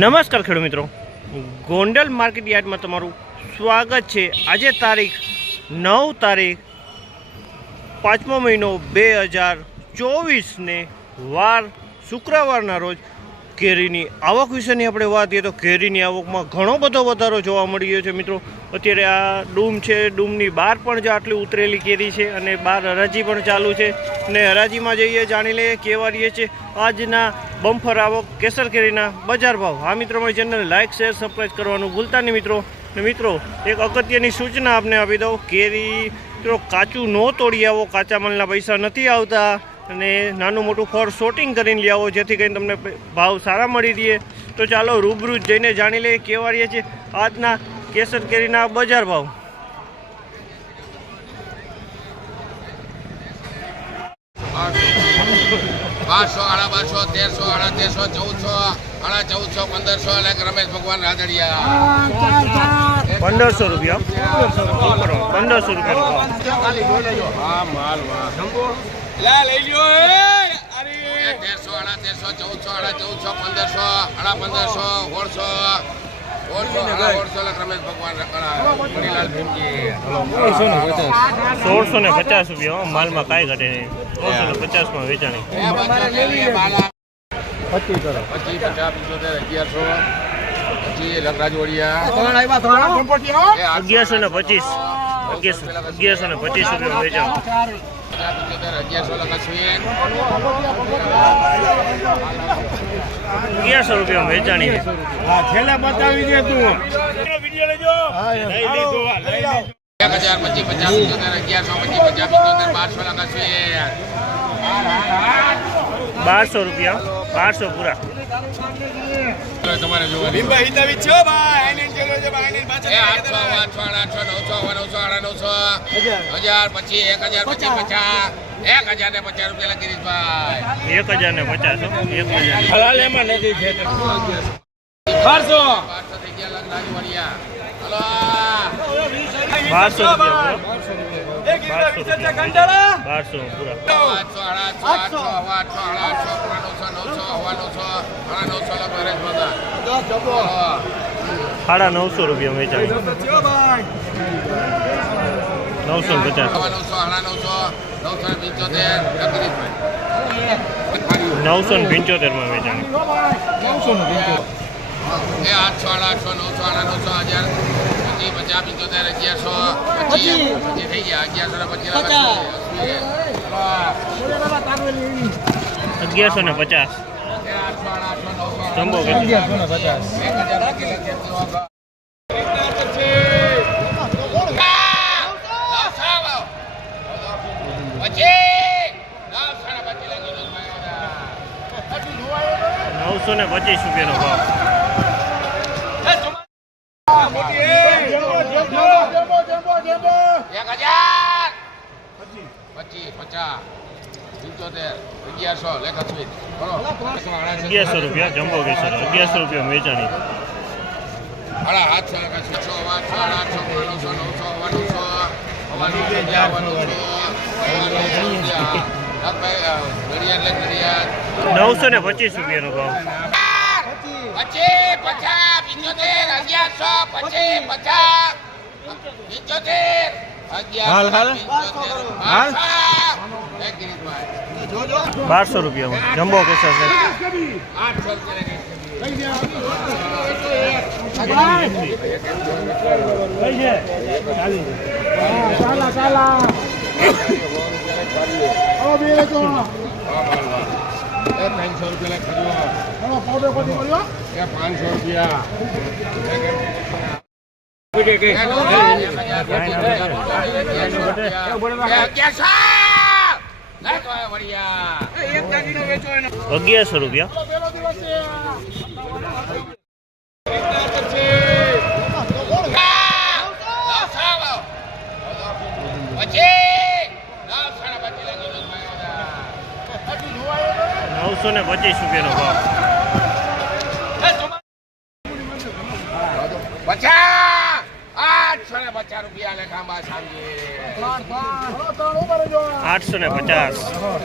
નમસ્કાર ખેડૂત મિત્રો. ગોંડલ માર્કેટ યાર્ડમાં તમારું સ્વાગત છે. આજે તારીખ નવ તારીખ પાંચમો મહિનો બે હજાર ચોવીસને વાર શુક્રવારના રોજ કેરીની આવક વિશેની આપણે વાત કરીએ તો કેરીની આવકમાં ઘણો બધો વધારો જોવા મળી ગયો છે. મિત્રો, અત્યારે આ ડૂમ છે, ડૂમની બહાર પણ જો આટલી ઉતરેલી કેરી છે અને બહાર હરાજી પણ ચાલુ છે. અને હરાજીમાં જઈએ, જાણી લઈએ કેવા રહીએ છે આજના બમ્ફર આવક, કેસર કેરીના બજાર ભાવ. હા મિત્રો મારી ચેનલ લાઇક શેર સબસ્ક્રાઈબ કરવાનું ભૂલતા નહીં મિત્રો. ને મિત્રો, એક અગત્યની સૂચના આપને આપી દઉં. કેરી, મિત્રો, કાચું ન તોડી આવો, કાચા માલના પૈસા નથી આવતા. અને નાનું મોટું ફળ શોટિંગ કરીને લઈ આવો જેથી કરીને તમને ભાવ સારા મળી રહે. તો ચાલો રૂબરૂ જઈને જાણી લઈએ કેવા રહીએ છીએ આજના કેસર કેરીના બજાર ભાવ. બારસો આડા બારસો તેરસો આડા તેરસો ચૌદસો આડા ચૌદસો પંદરસો એટલે રમેશ ભગવાન રાદડિયા. પંદરસો રૂપિયા. પંદરસો રૂપિયા હા માલ. તેરસો આડા તેરસો ચૌદસો આડા ચૌદસો પંદરસો આડા પંદરસો સોળસો સોળસો ને પચાસ. રૂપિયા હો, માલમાં કાંઈ ઘટે નહીં. સોળસો ને વેચાણી. બસો લેલીએ બાલા પચીસ પચાસ પંચોતેર અગિયારસો. પછી લખરાજોડિયા એ અગિયારસો ને પચીસ. અગિયારસો અગિયારસો ને પચીસ રૂપિયા વેચાણ. અગિયારસો રૂપિયા વેચાણી એક હજાર પચીસ પચાસ પંચોતેર અગિયારસો પચીસ પચાસ પંચોતેર બારસો લખશ્વી બારસો રૂપિયા. બારસો પૂરા. તમારે જોવાની. એ આઠસો આઠસો આઠસો નવસો નવસો આડા નવસો પછી એક હજાર પચીસ એક હજાર ને પચાસ રૂપિયા ગિરીશભાઈ એક હજાર ને પચાસ એક હજાર. બારસો. થઈ ગયા લખરાજોડિયા હલો. બારસો રૂપિયા પૂરા બારસો પૂરા. આઠસો આઠસો આઠસો હવા આઠસો આડા આઠસો પોણા નવસો નવસો નવસો આડા નવસો બધા. સાડા નવસો રૂપિયા વેચાય. નવસો ને પચાસ. હવા નવસો આડા નવસો નવસો ને પંચોતેરમાં વેચાણ નવસો ને પંચોતેરમાં વેચાણી એ આઠસો આડા આઠસો નવસો નવસો હજાર પછી પચાસ પંચોતેર અગિયારસો પછી પછી થઈ ગયા અગિયારસો ને પચીસ. અગિયારસો ને પચાસ. જમ્બો નવસો ને પચીસ રૂપિયાનો ભાવ એક હજાર પચીસ પચાસ પંચોતેર અગિયારસો લેખા સ્વીટ બોલો અગિયારસો રૂપિયા જમ્બો કેસર અગિયારસો રૂપિયા વેચાણી. નવસો નવસો હવા નવસો હવા હાલ હાલ. હવા બારસો રૂપિયામાં જમ્બો કેસર છે. રૂપિયા પાંચસો રૂપિયા અગિયારસો રૂપિયા. નવસો ને પચીસ રૂપિયાનો ભાવ પચાસ આઠસો ને પચાસ. રૂપિયા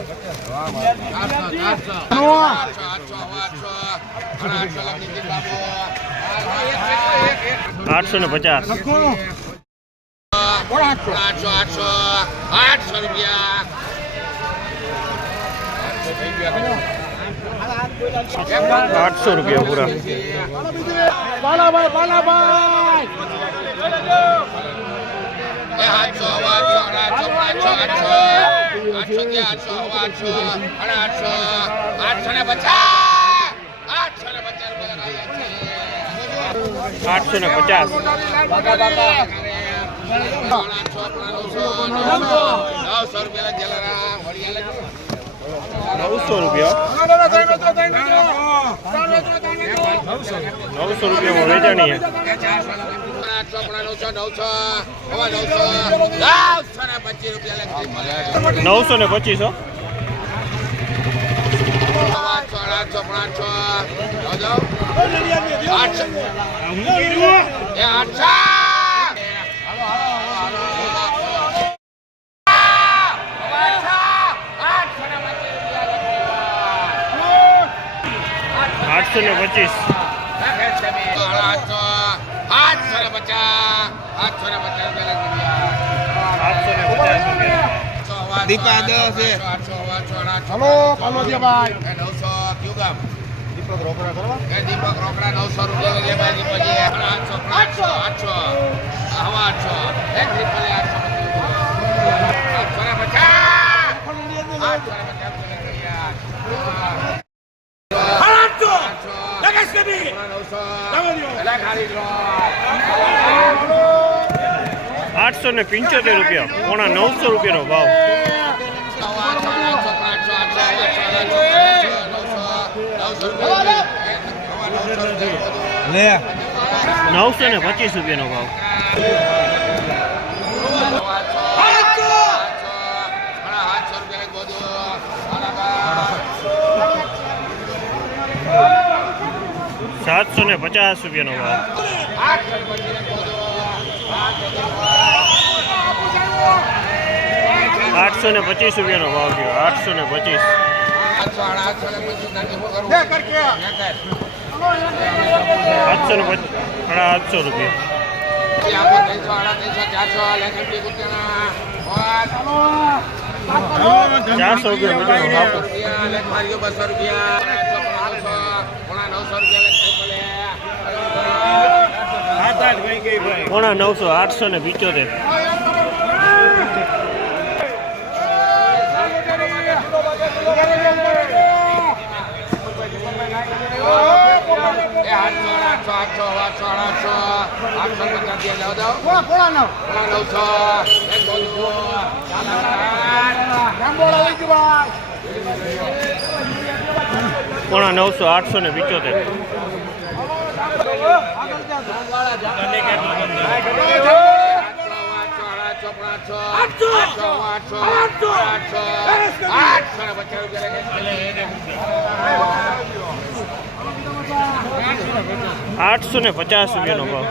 લેખામાં આઠસો. ને પચાસ. આઠસો આઠસો આઠસો. રૂપિયા. આઠસો રૂપિયા પૂરા. બાલાભાઈ આઠસો આઠસો આઠસો આઠસો આઠસો આઠસો આઠસો આઠસો સાડા આઠસો આઠસો ને પચાસ આઠસો ને પચાસ આઠસો ને નવસો રૂપિયા નવસો રૂપિયા નવસો રૂપિયા વેચાણી નવસો નવસો નવસો નવસો ને પચીસ આઠસો આઠસો ને પચીસ. આઠસો પચાસ આઠસો ને પચાસ રૂપિયા દીપા દસ છે હલો કલોદિયાભાઈ નવસો કયું ગામ દીપક રોકડા એ દીપક રોકડા નવસો રૂપિયા લે ભાઈ દીપકજી આઠસો આઠસો આઠસો હવા આઠસો એક ત્રિપલ આઠસો આઠસો ને પચાસ આઠસો ને પચાસ આઠસો ને પંચોતેર રૂપિયા. પોણા નવસો રૂપિયાનો ભાવ. નવસો ને પચીસ રૂપિયાનો ભાવ. સાતસો ને પચાસ રૂપિયાનો ભાવ. આઠસો ને પચીસ રૂપિયાનો ભાવ થયો. આઠસો ને પચીસ. આઠસો ને સાડા આઠસો રૂપિયા. ચારસો રૂપિયા બસો રૂપિયા પોણા નવસો રૂપિયા પોણા નવસો આઠસો ને પિચોતેર. એ આઠસો આઠસો. આઠસો. આઠસો આઠસો પચાસ ને આઠસો ને પચાસ રૂપિયાનો ભાવ.